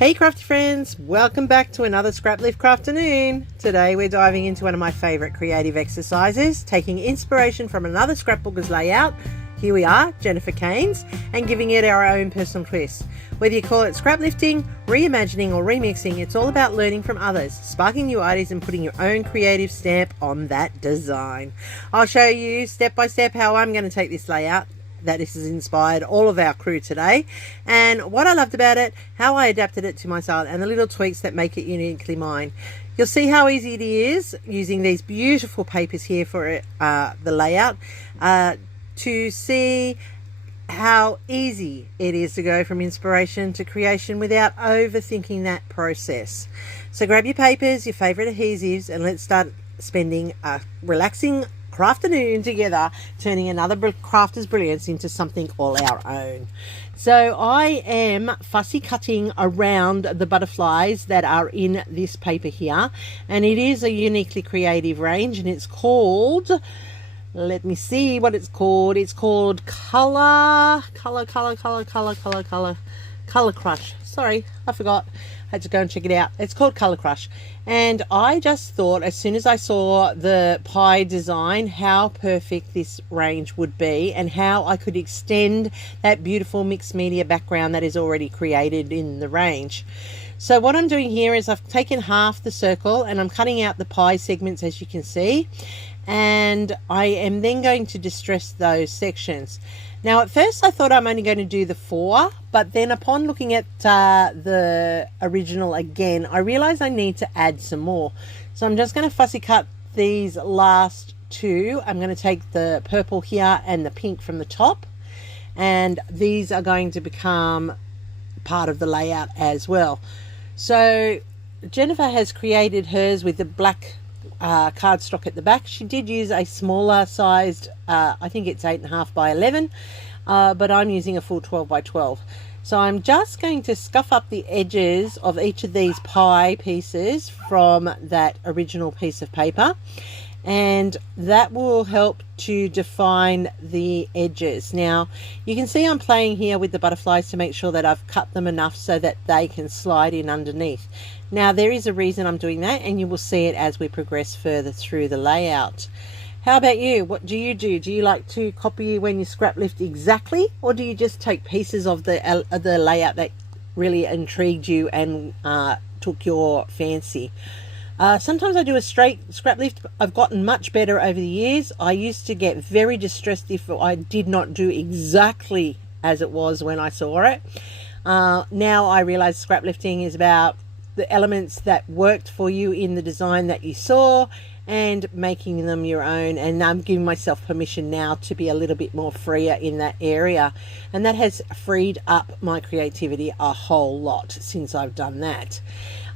Hey crafty friends, welcome back to another Scraplift Crafternoon. Today we're diving into one of my favourite creative exercises, taking inspiration from another Scrapbookers layout. Here we are, Jennifer Kane's, and giving it our own personal twist. Whether you call it scraplifting, reimagining or remixing, it's all about learning from others, sparking new ideas and putting your own creative stamp on that design. I'll show you step by step how I'm going to take this layout that this has inspired all of our crew today, and what I loved about it, how I adapted it to my style, and the little tweaks that make it uniquely mine. You'll see how easy it is using these beautiful papers here for the layout, to see how easy it is to go from inspiration to creation without overthinking that process. So grab your papers, your favorite adhesives, and let's start spending a relaxing crafternoon together, turning another crafter's brilliance into something all our own. So I am fussy cutting around the butterflies that are in this paper here, and it is a uniquely creative range, and it's called, let me see what it's called. It's called Color Crush. Sorry, I forgot. I had to go and check it out. It's called Color Crush. And I just thought, as soon as I saw the pie design, how perfect this range would be and how I could extend that beautiful mixed media background that is already created in the range. So what I'm doing here is I've taken half the circle and I'm cutting out the pie segments, as you can see. And I am then going to distress those sections. Now at first I thought I'm only going to do the 4, but then upon looking at the original again, I realized I need to add some more. So I'm just going to fussy cut these last 2. I'm going to take the purple here and the pink from the top, and these are going to become part of the layout as well. So Jennifer has created hers with the black cardstock at the back. She did use a smaller sized, I think it's 8.5 by 11, but I'm using a full 12 by 12. So I'm just going to scuff up the edges of each of these pie pieces from that original piece of paper, and that will help to define the edges. Now you can see I'm playing here with the butterflies to make sure that I've cut them enough so that they can slide in underneath. Now there is a reason I'm doing that, and you will see it as we progress further through the layout. How about you? What do you do? Do you like to copy when you scrap lift exactly, or do you just take pieces of the layout that really intrigued you and took your fancy? Sometimes I do a straight scrap lift. I've gotten much better over the years. I used to get very distressed if I did not do exactly as it was when I saw it. Now I realize scrap lifting is about the elements that worked for you in the design that you saw and making them your own, and I'm giving myself permission now to be a little bit more freer in that area, and that has freed up my creativity a whole lot since I've done that.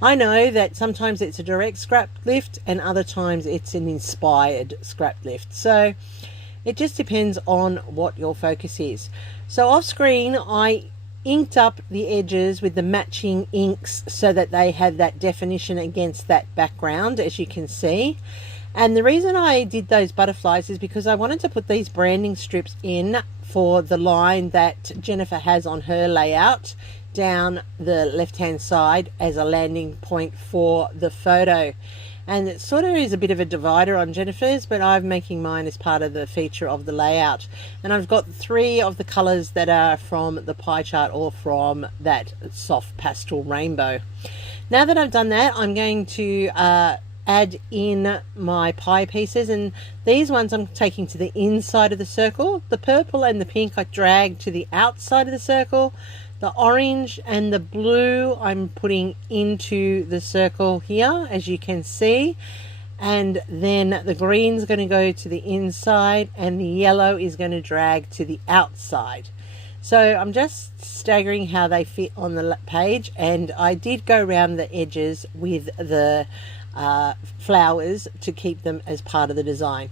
I know that sometimes it's a direct scrap lift and other times it's an inspired scrap lift, so it just depends on what your focus is. So off screen I inked up the edges with the matching inks so that they had that definition against that background, as you can see. And the reason I did those butterflies is because I wanted to put these branding strips in for the line that Jennifer has on her layout down the left hand side as a landing point for the photo. And it sort of is a bit of a divider on Jennifer's, but I'm making mine as part of the feature of the layout. And I've got 3 of the colors that are from the pie chart or from that soft pastel rainbow. Now that I've done that, I'm going to add in my pie pieces, and these ones I'm taking to the inside of the circle. The purple and the pink I drag to the outside of the circle. The orange and the blue I'm putting into the circle here, as you can see, and then the green is going to go to the inside and the yellow is going to drag to the outside. So I'm just staggering how they fit on the page, and I did go around the edges with the flowers to keep them as part of the design.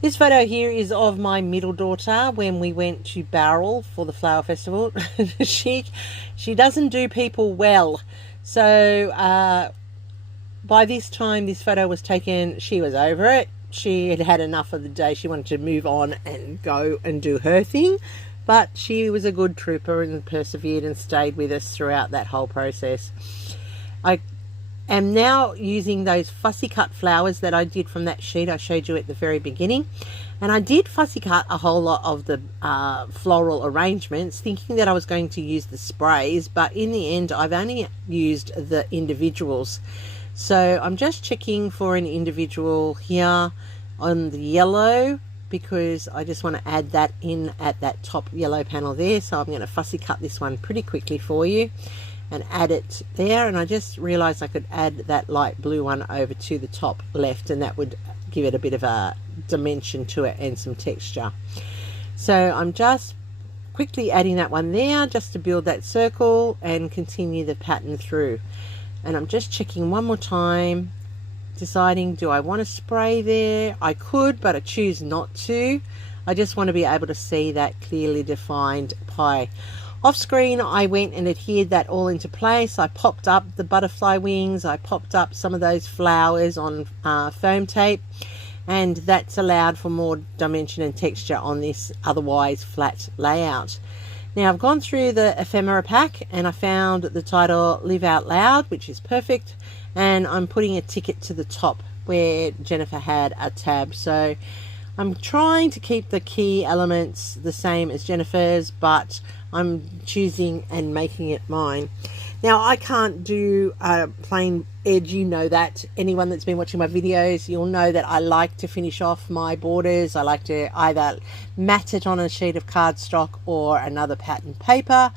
This photo here is of my middle daughter when we went to Barrel for the flower festival. she doesn't do people well, so by this time this photo was taken, she was over it. She had had enough of the day. She wanted to move on and go and do her thing. but she was a good trooper and persevered and stayed with us throughout that whole process. I am now using those fussy cut flowers that I did from that sheet I showed you at the very beginning, and I did fussy cut a whole lot of the floral arrangements thinking that I was going to use the sprays, but in the end I've only used the individuals. So I'm just checking for an individual here on the yellow, because I just want to add that in at that top yellow panel there. So I'm going to fussy cut this one pretty quickly for you and add it there. And I just realized I could add that light blue one over to the top left, and that would give it a bit of a dimension to it and some texture. So I'm just quickly adding that one there just to build that circle and continue the pattern through. And I'm just checking one more time, deciding, do I want to spray there? I could, but I choose not to. I just want to be able to see that clearly defined pie. Off screen, I went and adhered that all into place. I popped up the butterfly wings, I popped up some of those flowers on foam tape, and that's allowed for more dimension and texture on this otherwise flat layout. Now I've gone through the ephemera pack and I found the title Live Out Loud, which is perfect, and I'm putting a ticket to the top where Jennifer had a tab. So I'm trying to keep the key elements the same as Jennifer's, but I'm choosing and making it mine. Now I can't do a plain edge, you know that. Anyone that's been watching my videos, you'll know that I like to finish off my borders. I like to either mat it on a sheet of cardstock or another pattern paper.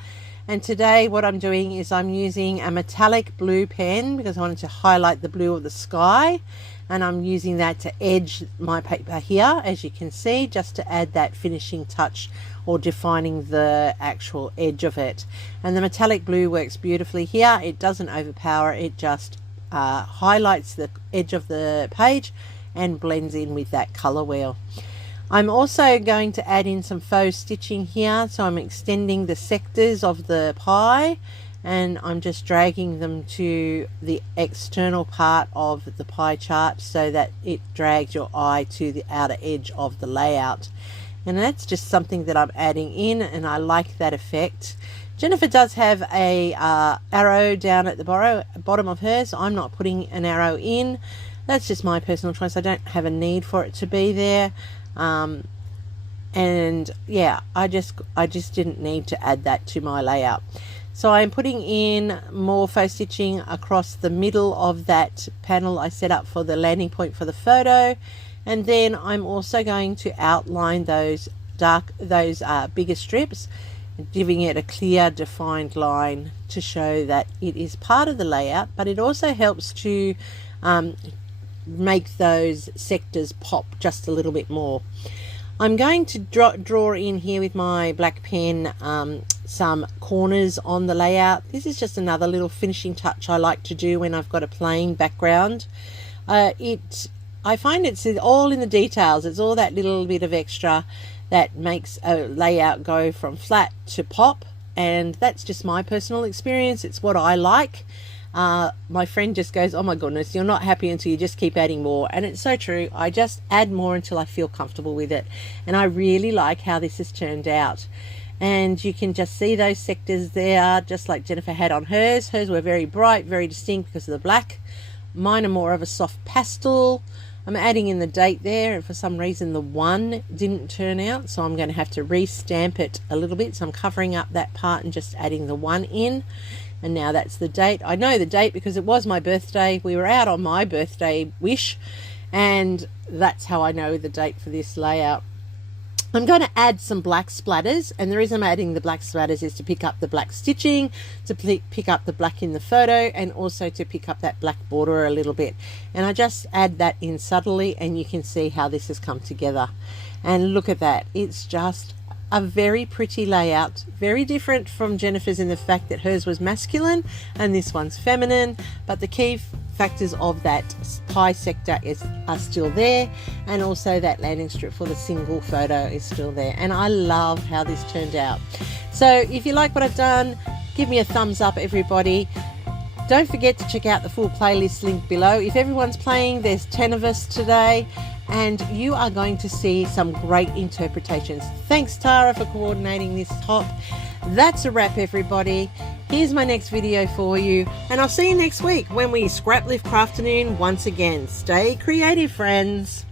And today what I'm doing is I'm using a metallic blue pen because I wanted to highlight the blue of the sky, and I'm using that to edge my paper here, as you can see, just to add that finishing touch or defining the actual edge of it. And the metallic blue works beautifully here. It doesn't overpower, it just highlights the edge of the page and blends in with that color wheel. I'm also going to add in some faux stitching here, so I'm extending the sectors of the pie and I'm just dragging them to the external part of the pie chart so that it drags your eye to the outer edge of the layout. And that's just something that I'm adding in, and I like that effect. Jennifer does have a arrow down at the bottom of hers. I'm not putting an arrow in. That's just my personal choice. I don't have a need for it to be there. And yeah, I just didn't need to add that to my layout. So I'm putting in more faux stitching across the middle of that panel I set up for the landing point for the photo. And then I'm also going to outline those bigger strips, giving it a clear defined line to show that it is part of the layout, but it also helps to make those sectors pop just a little bit more. I'm going to draw in here with my black pen some corners on the layout. This is just another little finishing touch I like to do when I've got a plain background. I find it's all in the details. It's all that little bit of extra that makes a layout go from flat to pop, and that's just my personal experience. It's what I like. My friend just goes, oh my goodness, you're not happy until you just keep adding more. And it's so true. I just add more until I feel comfortable with it, and I really like how this has turned out. And you can just see those sectors there, just like Jennifer had on hers. Hers were very bright, very distinct because of the black. Mine are more of a soft pastel. I'm adding in the date there, and for some reason the 1 didn't turn out, so I'm going to have to re-stamp it a little bit. So I'm covering up that part and just adding the 1 in, and now that's the date. I know the date because it was my birthday. We were out on my birthday wish, and that's how I know the date for this layout. I'm going to add some black splatters, and the reason I'm adding the black splatters is to pick up the black stitching, to pick up the black in the photo, and also to pick up that black border a little bit. And I just add that in subtly, and you can see how this has come together. And look at that, it's just a very pretty layout, very different from Jennifer's in the fact that hers was masculine and this one's feminine, but the key factors of that pie sector are still there, and also that landing strip for the single photo is still there. And I love how this turned out. So if you like what I've done, give me a thumbs up, everybody. Don't forget to check out the full playlist link below. If everyone's playing, there's 10 of us today, and you are going to see some great interpretations. Thanks Tara for coordinating this top. That's a wrap everybody. Here's my next video for you, and I'll see you next week when we Scraplift Crafternoon once again. Stay creative, friends.